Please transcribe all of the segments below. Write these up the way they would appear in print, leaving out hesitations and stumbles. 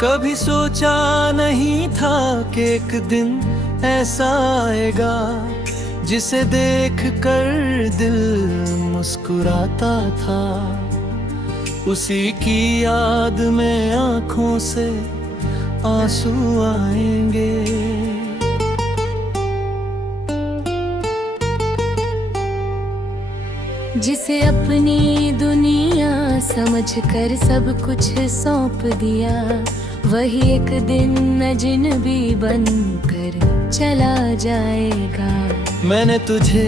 कभी सोचा नहीं था कि एक दिन ऐसा आएगा जिसे देख कर दिल मुस्कुराता था। उसी की याद में आंखों से आंसू आएंगे। जिसे अपनी दुनिया समझकर सब कुछ सौंप दिया, वही एक दिन अजनबी बनकर चला जाएगा। मैंने तुझे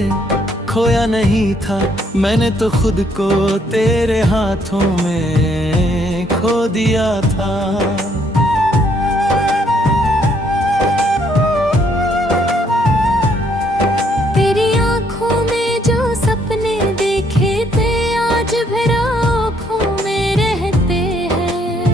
खोया नहीं था, मैंने तो खुद को तेरे हाथों में खो दिया था। तेरी आंखों में जो सपने देखे थे आज भी आंखों में रहते हैं।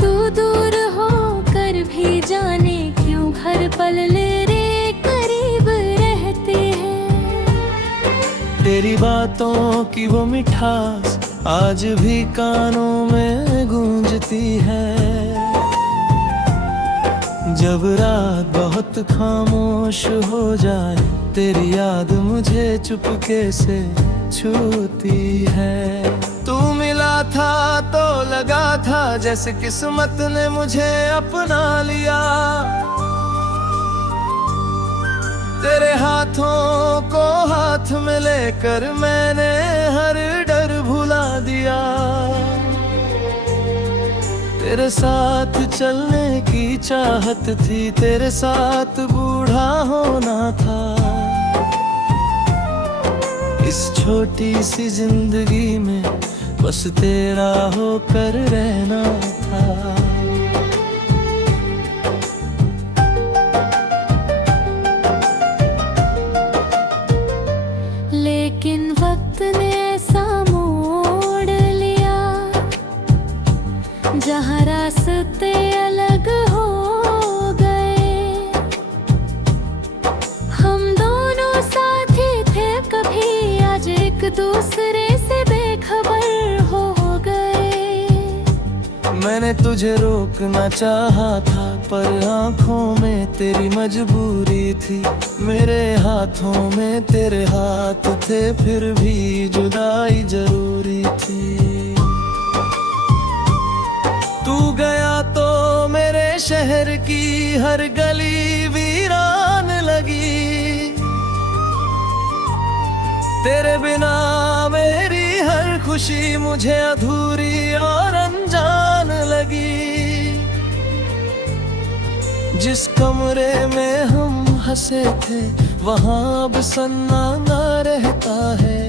तू दूर होकर भी जाने क्यों हर पल मेरे करीब रहते हैं। तेरी बातों की वो मिठास आज भी कानों में गूंजती है। जब रात बहुत खामोश हो जाए, तेरी याद मुझे चुपके से छूती है। तू मिला था तो लगा था जैसे किस्मत ने मुझे अपना लिया। तेरे हाथों को हाथ में लेकर मैंने हर डर भुला दिया। तेरे साथ चलने की चाहत थी, तेरे साथ बूढ़ा होना था। इस छोटी सी जिंदगी में बस तेरा होकर रहना था। लेकिन वक्त ने ऐसा मोड़ लिया, जहाँ रास्ते अलग हो गए। हम दोनों साथी थे कभी, आज एक दूसरे से बेखबर हो गए। मैंने तुझे रोकना चाहा था, पर आंखों में तेरी मजबूरी थी। मेरे हाथों में तेरे हाथ थे, फिर भी जुदाई जरूरी थी। तू गया तो मेरे शहर की हर गली वीरान लगी। तेरे बिना मेरी हर खुशी मुझे अधूरी और अनजान लगी। जिस कमरे में हम हंसे थे, वहाँ अब सन्नाटा रहता है।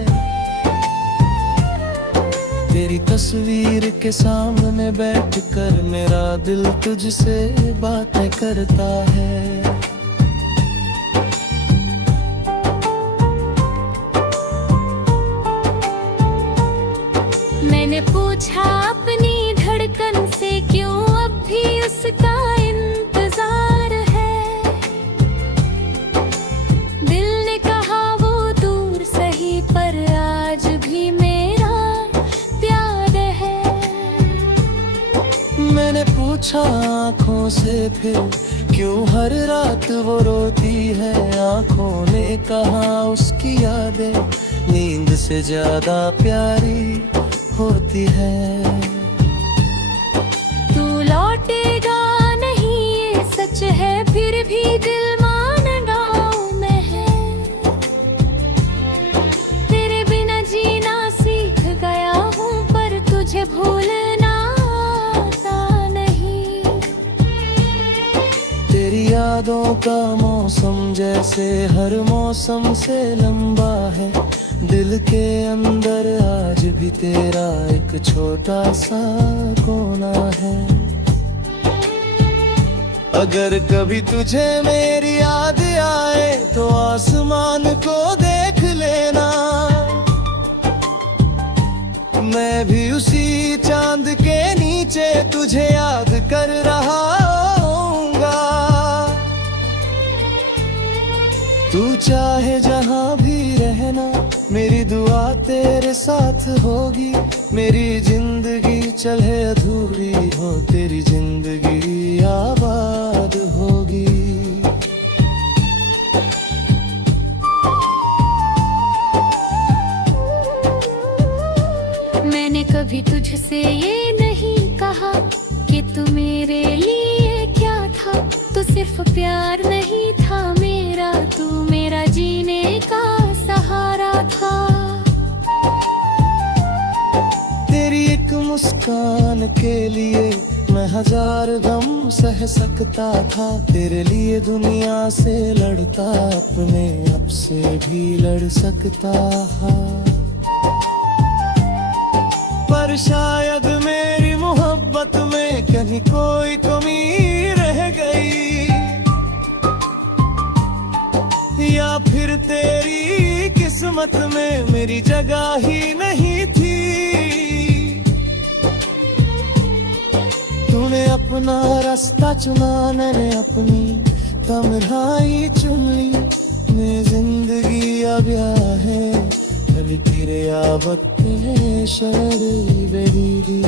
तेरी तस्वीर के सामने बैठकर मेरा दिल तुझसे बातें करता है। मैंने पूछा अपनी धड़कन से, क्यों अब भी उसका इंतजार है। दिल ने कहा वो दूर सही, पर आज भी मेरा प्यार है। मैंने पूछा आँखों से फिर, क्यों हर रात वो रोती है। आँखों ने कहा उसकी यादें नींद से ज्यादा प्यारी होती है। तू लौटेगा नहीं ये सच है, फिर भी दिल मान गाँव में है। तेरे बिना जीना सीख गया हूँ, पर तुझे भूलना आता नहीं। तेरी यादों का मौसम जैसे हर मौसम से लंबा है। दिल के अंदर आज भी तेरा एक छोटा सा कोना है। अगर कभी तुझे मेरी याद आए तो आसमान को देख लेना। मैं भी उसी चांद के नीचे तुझे याद कर रहा हूँगा। तू चाहे जहाँ भी रहना, मेरी दुआ तेरे साथ होगी, मेरी जिंदगी चले अधूरी हो, तेरी जिंदगी आबाद होगी। मैंने कभी तुझसे ये नहीं कहा कि तू मेरे लिए क्या था। तू सिर्फ प्यार नहीं था मेरा, तू मेरा जीने का सहारा था। तेरी एक मुस्कान के लिए मैं हजार गम सह सकता था, तेरे लिए दुनिया से लड़ता, अपने आप से भी लड़ सकता था। पर शायद मेरी मोहब्बत में कहीं कोई कमी रह गई, या फिर तेरी किस्मत में मेरी जगह ही नहीं थी। तूने अपना रास्ता चुना, मैंने अपनी तन्हाई चुन ली। मैं जिंदगी अब है अभी तेरे आवते शरी बेदी।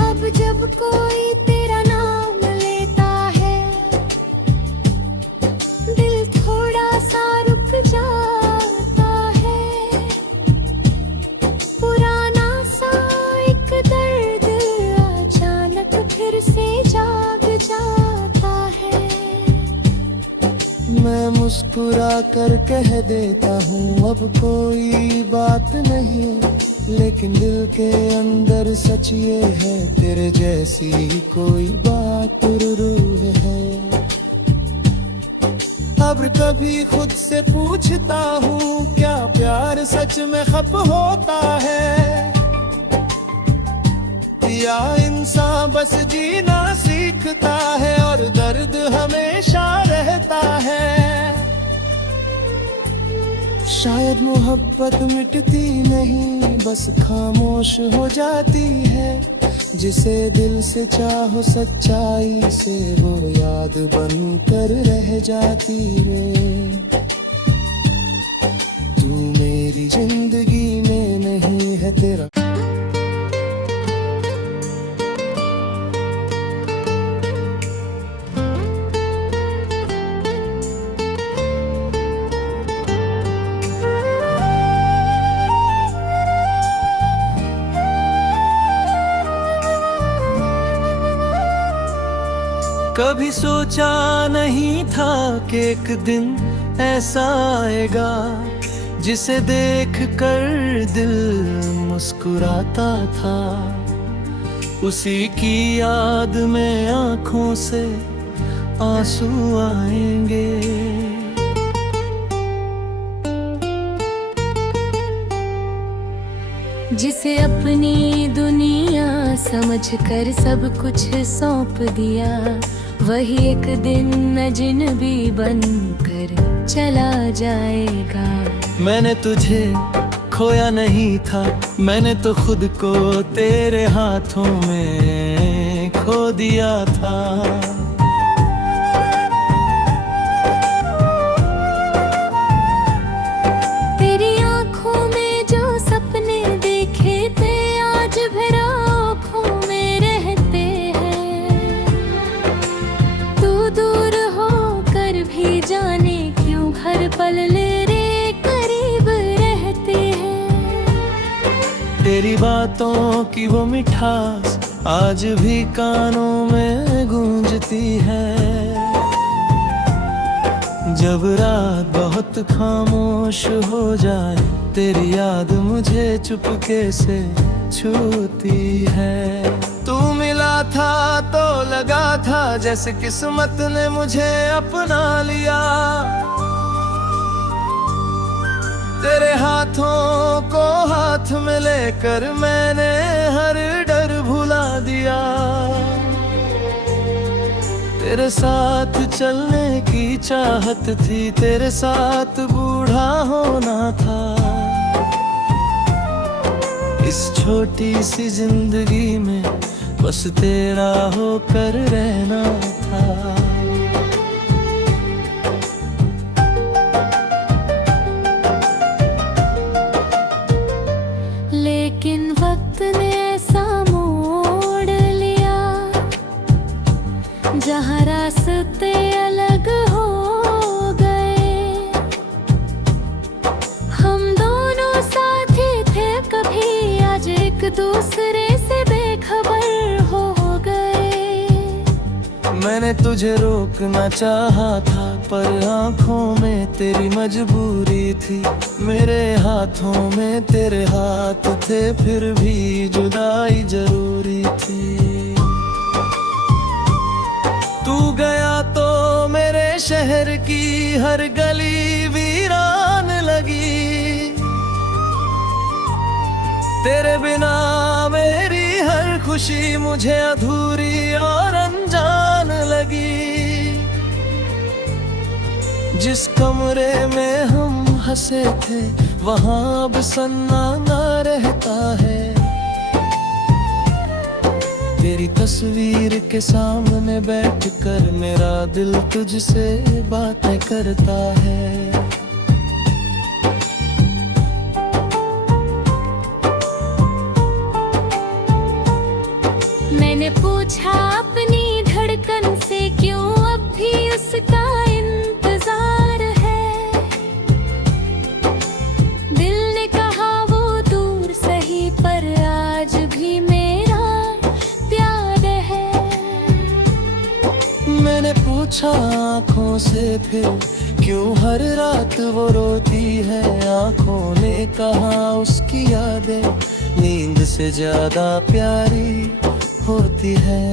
अब जब कोई तेरा नाम लेता है, दिल थोड़ा सा रुक जाता है। पुराना सा एक दर्द अचानक फिर से जाग जाता है। मैं मुस्कुरा कर कह देता हूँ अब कोई बात नहीं, लेकिन दिल के अंदर सच ये है, तेरे जैसी कोई बात जरूर है। अब कभी खुद से पूछता हूँ क्या प्यार सच में खप होता है, या इंसान बस जीना सीखता है और दर्द हमेशा रहता है। शायद मोहब्बत मिटती नहीं, बस खामोश हो जाती है। जिसे दिल से चाहो सच्चाई से, वो याद बनकर रह जाती है। तू मेरी जिंदगी में नहीं है तेरा। कभी सोचा नहीं था कि एक दिन ऐसा आएगा, जिसे देख कर दिल मुस्कुराता था। उसी की याद में आंखों से आंसू आएंगे। जिसे अपनी दुनिया समझकर सब कुछ सौंप दिया, वही एक दिन अजनबी बनकर चला जाएगा। मैंने तुझे खोया नहीं था, मैंने तो खुद को तेरे हाथों में खो दिया था। तेरी आंखों में जो सपने देखे थे, आज भर आंखों में रहते हैं। तू दूर होकर भी जाने क्यों हर पल मेरे करीब रहते हैं। तेरी बातों की वो मिठास आज भी कानों में गूंजती है। जब रात बहुत खामोश हो जाए, तेरी याद मुझे चुपके से छूती है। तू मिला था तो लगा था जैसे किस्मत ने मुझे अपना लिया। तेरे हाथों को हाथ में लेकर मैंने हर डर भुला दिया। तेरे साथ चलने की चाहत थी, तेरे साथ बूढ़ा होना था। इस छोटी सी जिंदगी में बस तेरा होकर रहना था। लेकिन वक्त ने ऐसा मोड़ लिया जहाँ रास्ते अलग हो गए। हम दोनों साथी थे कभी, आज एक दूसरे से बेखबर हो गए। मैंने तुझे रोकना चाहा था पर आंखों में तेरी मजबूरी थी। मेरे हाथों में तेरे हाथ थे फिर भी जुदाई जरूरी थी। तू गया तो मेरे शहर की हर गली वीरान लगी। तेरे बिना मेरी हर खुशी मुझे अधूरी और अनजान लगी। जिस कमरे में हम हंसे थे वहाँ अब सन्नाटा रहता है। तेरी तस्वीर के सामने बैठकर मेरा दिल तुझसे बातें करता है। मैंने पूछा अपनी धड़कन से क्यों अब भी उसका इंतजार है। दिल ने कहा वो दूर सही पर आज भी मेरा प्यार है। मैंने पूछा आँखों से फिर क्यों हर रात वो रोती है। आँखों ने कहा उसकी यादें नींद से ज्यादा प्यारी होती है।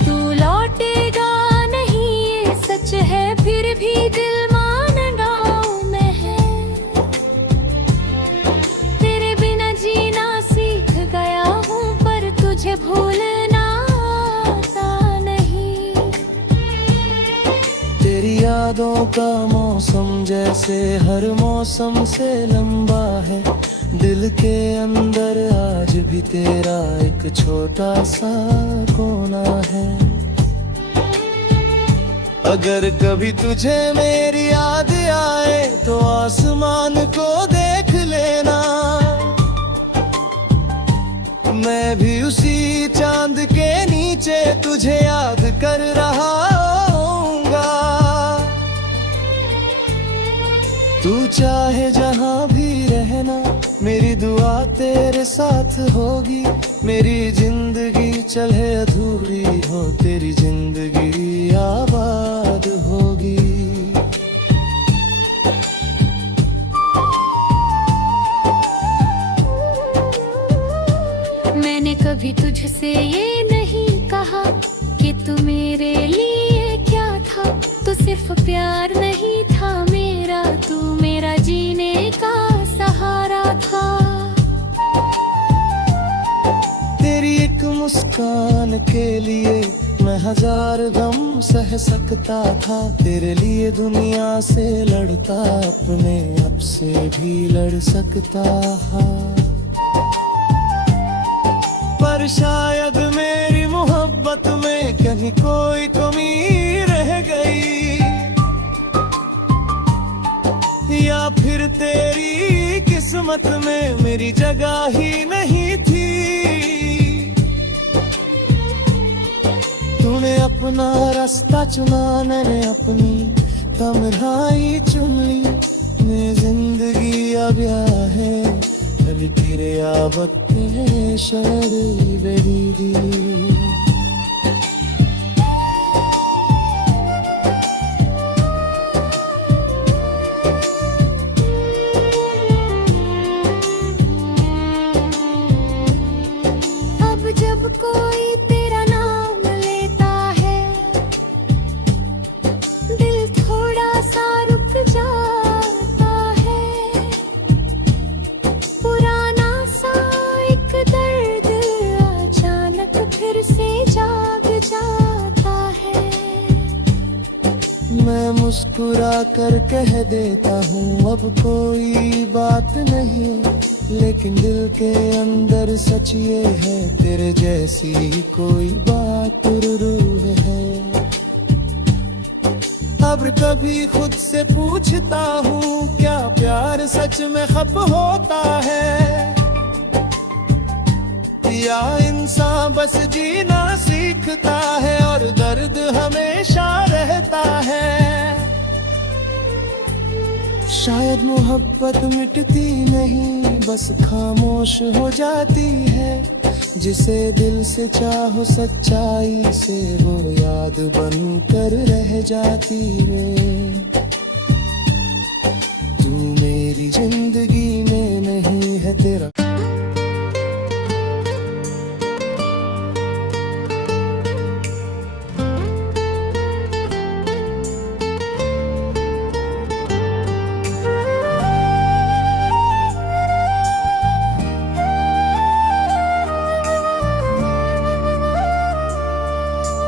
तू लौटेगा नहीं ये सच है, फिर भी दिल मान गाँव में है। तेरे बिना जीना सीख गया हूँ पर तुझे भूलना आता नहीं। तेरी यादों का मौसम जैसे हर मौसम से लंबा है। दिल के अंदर आज भी तेरा एक छोटा सा कोना है। अगर कभी तुझे मेरी याद आए तो आसमान को देख लेना। मैं भी उसी चांद के नीचे तुझे याद कर रहा हूँगा। तू चाहे जहाँ भी रहना मेरी दुआ तेरे साथ होगी। मेरी जिंदगी चले अधूरी हो तेरी जिंदगी आबाद होगी। मैंने कभी तुझसे ये नहीं कहा कि तू मेरे लिए क्या था। तू सिर्फ प्यार नहीं था मेरा, तू मेरा जीने का सहारा था। तेरी एक मुस्कान के लिए मैं हजार गम सह सकता था। तेरे लिए दुनिया से लड़ता अपने आप से भी लड़ सकता था। पर शायद मेरी मोहब्बत में कहीं कोई कमी रह गई, या फिर तेरी किस्मत में मेरी जगह ही नहीं थी। तूने अपना रास्ता चुना, मैंने अपनी तन्हाई चुन ली। मैं जिंदगी अब है अभी तेरे आवते शर बेदी। जब कोई तेरा नाम लेता है दिल थोड़ा सा रुक जाता है। पुराना सा एक दर्द अचानक फिर से जाग जाता है। मैं मुस्कुरा कर कह देता हूँ अब कोई बात नहीं, लेकिन दिल के अंदर सच ये है, तेरे जैसी कोई बात रूह है। अब कभी खुद से पूछता हूँ, क्या प्यार सच में खप होता है, या इंसान बस जीना सीखता है और दर्द हमेशा रहता है। शायद मोहब्बत मिटती नहीं, बस खामोश हो जाती है। जिसे दिल से चाहो सच्चाई से, वो याद बनकर रह जाती है। तू मेरी जिंदगी में नहीं है तेरा।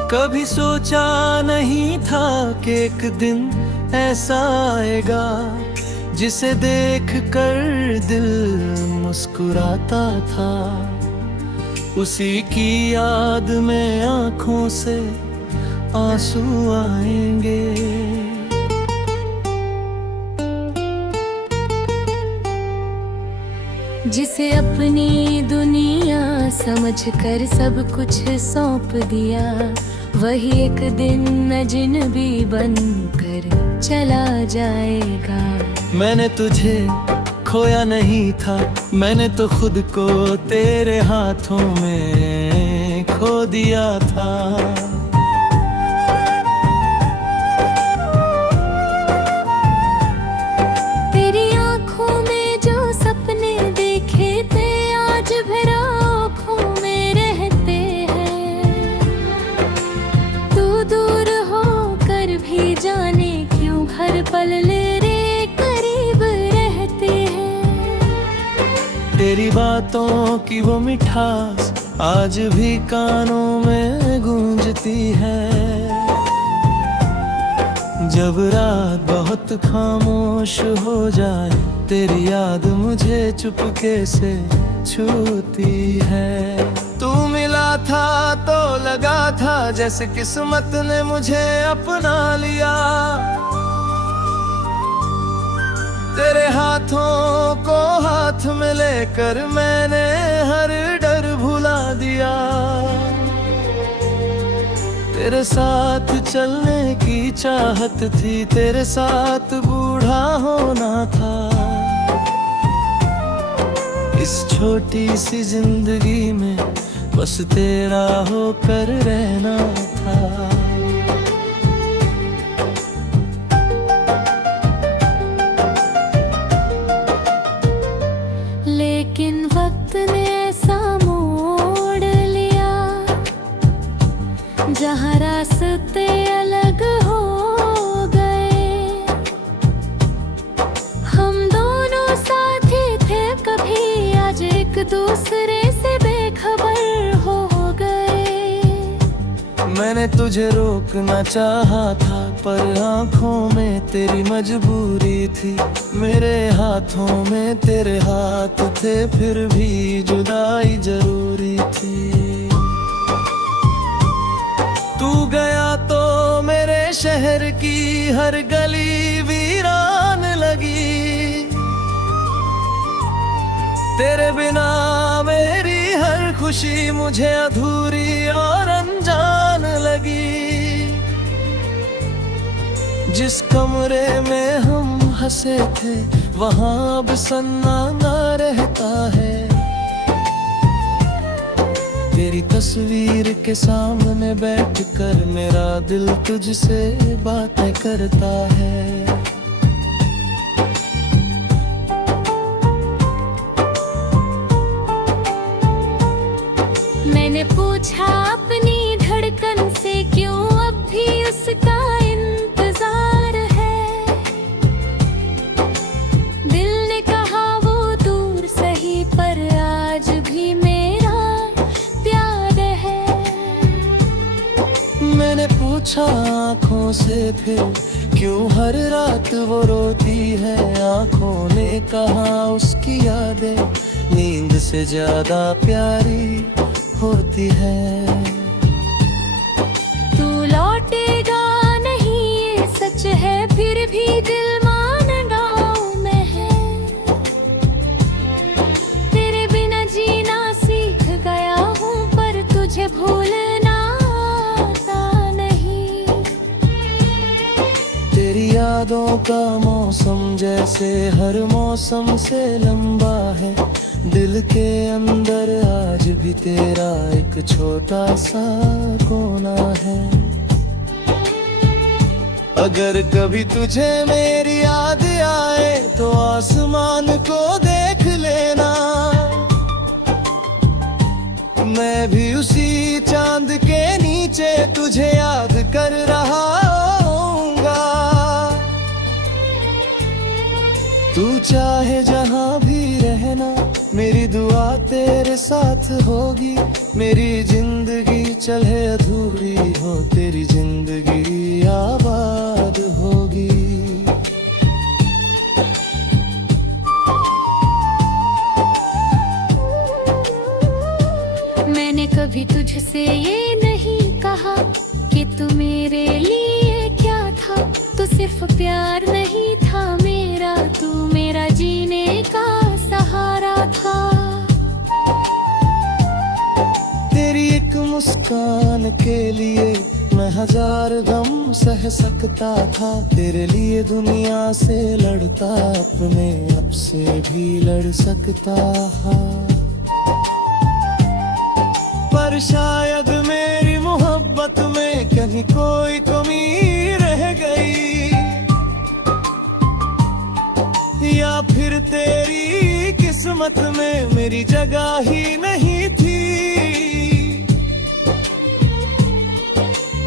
कभी सोचा नहीं था कि एक दिन ऐसा आएगा, जिसे देख कर दिल मुस्कुराता था। उसी की याद में आंखों से आंसू आएंगे। जिसे अपनी दुनिया समझकर सब कुछ सौंप दिया, वही एक दिन अजनबी बनकर चला जाएगा। मैंने तुझे खोया नहीं था, मैंने तो खुद को तेरे हाथों में खो दिया था। तेरी आंखों में जो सपने देखे थे, आज भी आंखों में रहते हैं। तू दूर होकर भी जाने क्यों हर पल मेरे करीब रहते हैं। तेरी बातों की वो मिठास आज भी कानों में गूंजती है। जब रात बहुत खामोश हो जाए, तेरी याद मुझे चुपके से छूती है। तू मिला था तो लगा था जैसे किस्मत ने मुझे अपना लिया। तेरे हाथों को हाथ में लेकर मैंने हर डर भुला दिया। तेरे साथ चलने की चाहत थी, तेरे साथ बूढ़ा होना था। इस छोटी सी जिंदगी में बस तेरा होकर रहना था। लेकिन वक्त ने ऐसा मोड़ लिया, जहाँ रास्ते अलग हो गए। हम दोनों साथी थे कभी, आज एक दूसरे से बेखबर हो गए। मैंने तुझे रोकना चाहा था, पर आंखों में तेरी मजबूरी थी। मेरे हाथों में तेरे हाथ थे, फिर भी जुदाई जरूरी थी। तू गया तो मेरे शहर की हर गली वीरान लगी। तेरे बिना मेरी हर खुशी मुझे अधूरी और अनजान लगी। जिस कमरे में हम हंसे थे, वहाँ अब सन्नाटा रहता है। तेरी तस्वीर के सामने बैठकर मेरा दिल तुझसे बातें करता है। मैंने पूछा अपनी धड़कन से, क्यों अब भी उसका इंतजार है। दिल ने कहा वो दूर सही, पर आज भी मेरा प्यार है। मैंने पूछा आँखों से फिर, क्यों हर रात वो रोती है। आँखों ने कहा उसकी यादें नींद से ज्यादा प्यारी होती है। तू लौटेगा नहीं ये सच है, फिर भी दिल मान रहा हूं मैं है। तेरे बिना जीना सीख गया हूं, पर तुझे भूलना आता नहीं। तेरी यादों का मौसम जैसे हर मौसम से लंबा है, दिल के अंदर आज भी तेरा एक छोटा सा कोना है। अगर कभी तुझे मेरी याद आए तो आसमान को देख लेना, मैं भी उसी चांद के नीचे तुझे याद कर रहा हूँगा। तू चाहे जहाँ भी रहना, मेरी दुआ तेरे साथ होगी। मेरी जिंदगी चले अधूरी हो, तेरी जिंदगी आबाद होगी। मैंने कभी तुझसे ये नहीं कहा कि तू मेरे लिए क्या था। तू सिर्फ प्यार नहीं था मेरा, तू मेरा जीने का सहारा था। तेरी एक मुस्कान के लिए मैं हजार गम सह सकता था। तेरे लिए दुनिया से लड़ता, अपने आप से भी लड़ सकता था। पर शायद मेरी मोहब्बत में कहीं कोई कमी रह गई, या फिर तेरी किस्मत में मेरी जगह ही नहीं थी।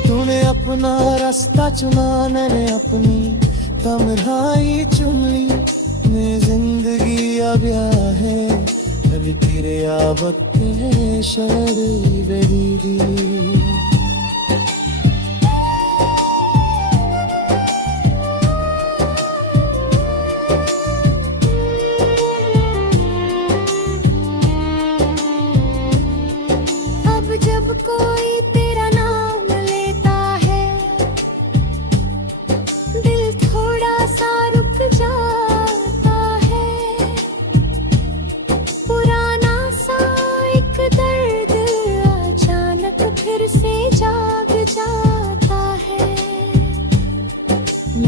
तूने अपना रास्ता चुना, मैंने अपनी तन्हाई चुन ली। मैं जिंदगी अब है अभी तेरे आबत्ते शरी बेदी। जब कोई तेरा नाम लेता है, दिल थोड़ा सा रुक जाता है। पुराना सा एक दर्द अचानक फिर से जाग जाता है।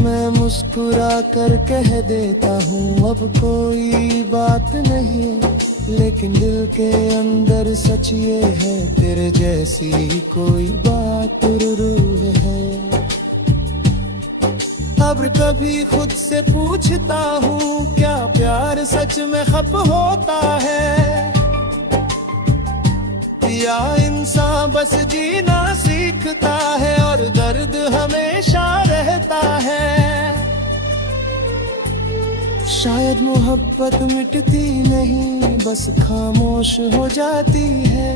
मैं मुस्कुरा कर कह देता हूँ अब कोई बात नहीं है, लेकिन दिल के अंदर सच ये है, तेरे जैसी कोई बात जरूर है। अब कभी खुद से पूछता हूँ, क्या प्यार सच में खप होता है, या इंसान बस जीना सीखता है और दर्द हमेशा रहता है। शायद मोहब्बत मिटती नहीं, बस खामोश हो जाती है।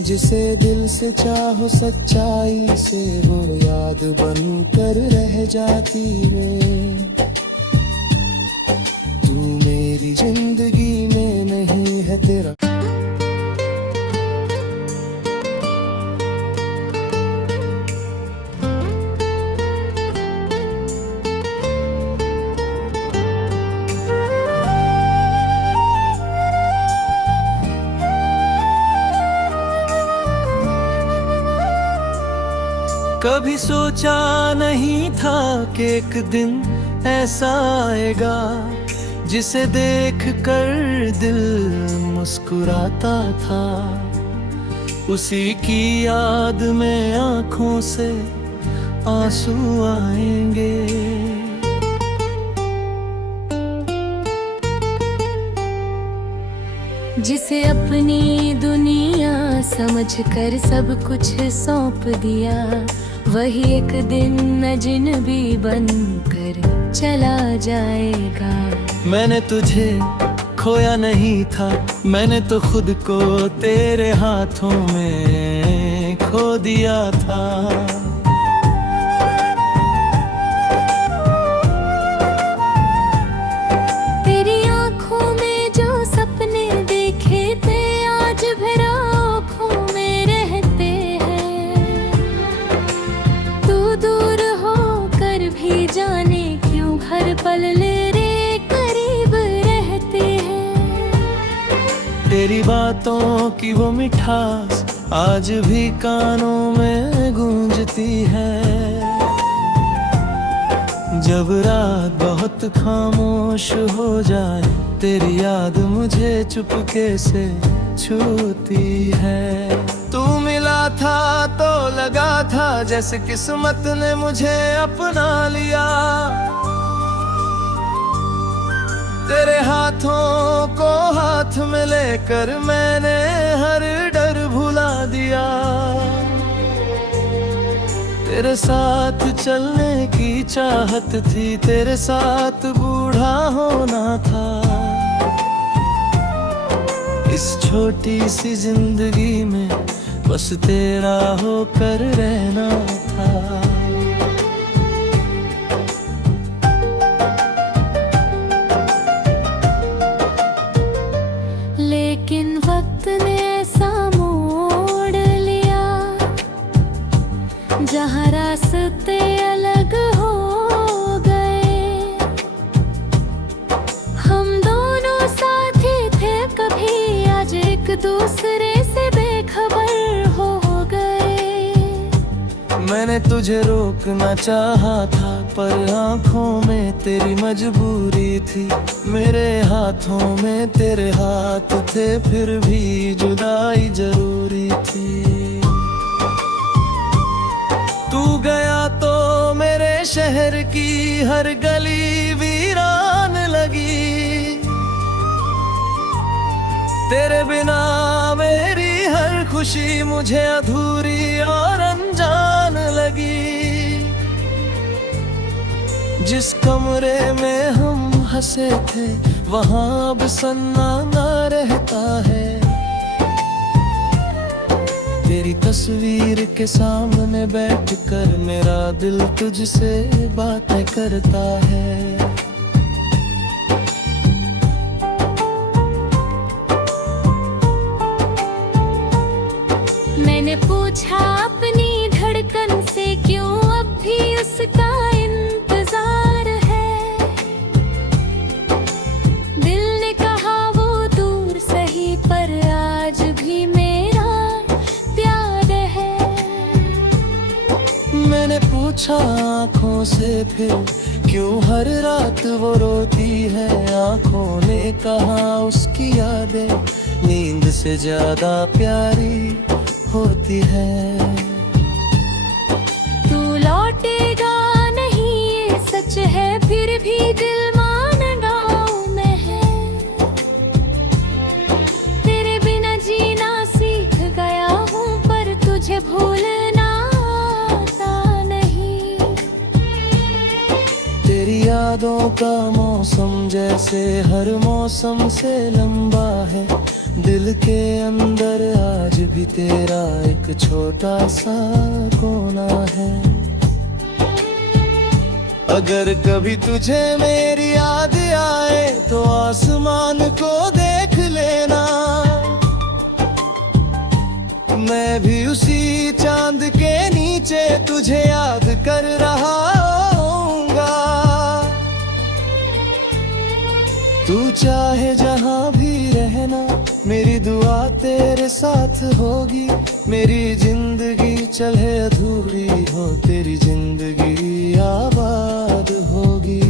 जिसे दिल से चाहो सच्चाई से, वो याद बन कर रह जाती है। तू मेरी जिंदगी में नहीं है तेरा। कभी सोचा नहीं था कि एक दिन ऐसा आएगा, जिसे देख कर दिल मुस्कुराता था। उसी की याद में आंखों से आंसू आएंगे। जिसे अपनी दुनिया समझकर सब कुछ सौंप दिया, वही एक दिन अजनबी बनकर चला जाएगा। मैंने तुझे खोया नहीं था, मैंने तो खुद को तेरे हाथों में खो दिया था। तेरी आंखों में जो सपने देख तेरी बातों की वो मिठास आज भी कानों में गूंजती है। जब रात बहुत खामोश हो जाए, तेरी याद मुझे चुपके से छूती है। तू मिला था तो लगा था जैसे किस्मत ने मुझे अपना लिया। तेरे हाथों को हाथ में लेकर मैंने हर डर भुला दिया। तेरे साथ चलने की चाहत थी, तेरे साथ बूढ़ा होना था। इस छोटी सी जिंदगी में बस तेरा होकर रहना था। लेकिन वक्त ने ऐसा मोड़ लिया, जहाँ रास्ते अलग हो गए। हम दोनों साथी थे कभी, आज एक दूसरे से बेखबर हो गए। मैंने तुझे रोकना चाहा था, पर आंखों में तेरी मजबूरी थी। मेरे हाथों में तेरे हाथ थे, फिर भी जुदाई जरूरी थी। तू गया तो मेरे शहर की हर गली वीरान लगी। तेरे बिना मेरी हर खुशी मुझे अधूरी और अनजान लगी। जिस कमरे में हम हंसे थे, वहाँ अब सन्नाटा रहता है। तेरी तस्वीर के सामने बैठकर मेरा दिल तुझसे बातें करता है। मैंने पूछा अपनी धड़कन से, क्यों अब भी उसका इंतजार है। दिल ने कहा वो दूर सही, पर आज भी मेरा प्यार है। मैंने पूछा आँखों से फिर, क्यों हर रात वो रोती है। आँखों ने कहा उसकी यादें नींद से ज्यादा प्यारी होती है। तू लौटेगा नहीं ये सच है, फिर भी दिल मान गाँव में है। तेरे बिना जीना सीख गया हूँ, पर तुझे भूलना आता नहीं। तेरी यादों का मौसम जैसे हर मौसम से लंबा है। दिल के अंदर आज भी तेरा एक छोटा सा कोना है। अगर कभी तुझे मेरी याद आए तो आसमान को देख लेना। मैं भी उसी चांद के नीचे तुझे याद कर रहा हूँगा। तू चाहे जहाँ भी रहना, मेरी दुआ तेरे साथ होगी। मेरी जिंदगी चले अधूरी हो, तेरी जिंदगी आबाद होगी।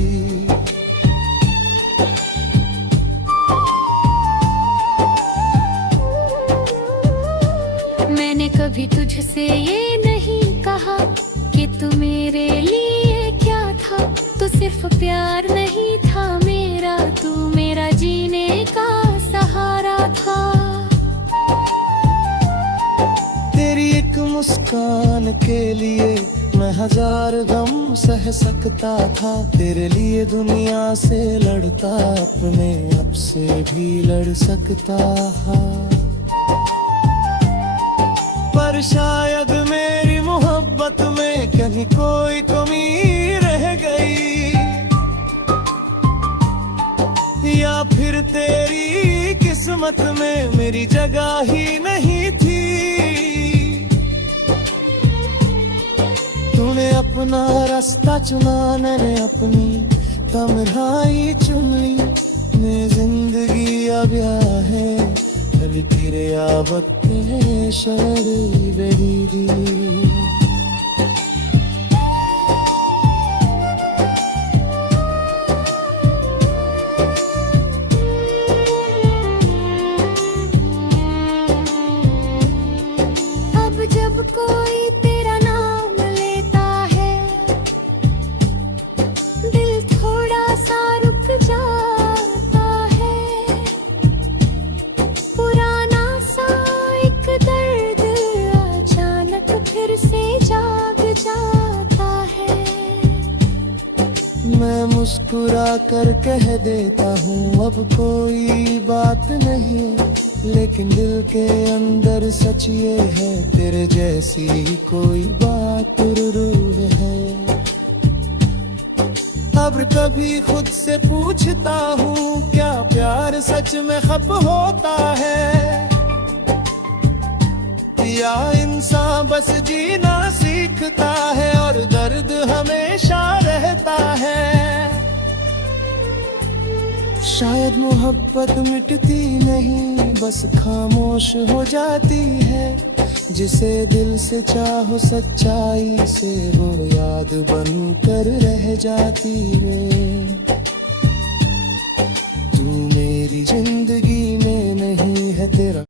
मैंने कभी तुझसे ये नहीं कहा कि तू मेरे लिए क्या था। तू सिर्फ प्यार नहीं था मेरा, तू मेरा जीने का सहारा था। तेरी एक मुस्कान के लिए मैं हजार गम सह सकता था। तेरे लिए दुनिया से लड़ता, अपने आप से भी लड़ सकता था। पर शायद मेरी मोहब्बत में कहीं कोई कमी रह गई, या फिर तेरी किस्मत में मेरी जगह ही नहीं थी। तूने अपना रास्ता चुना, मैंने अपनी तन्हाई चुन ली। मैं जिंदगी अब है ശരിയാവട്ടെ ശരി വെടി अब जब कोई तेरा नाम लेता है दिल थोड़ा सा रुक जाता है पुराना सा एक दर्द अचानक फिर से जाग जाता है मैं मुस्कुरा कर कह देता हूँ अब कोई बात नहीं, लेकिन दिल के अंदर सच ये है तेरे जैसी कोई बात जरूर है। अब कभी खुद से पूछता हूँ क्या प्यार सच में खप होता है, या इंसान बस जीना सीखता है और दर्द हमेशा रहता है। शायद मोहब्बत मिटती नहीं बस खामोश हो जाती है, जिसे दिल से चाहो सच्चाई से वो याद बन कर रह जाती है। तू मेरी जिंदगी में नहीं है तेरा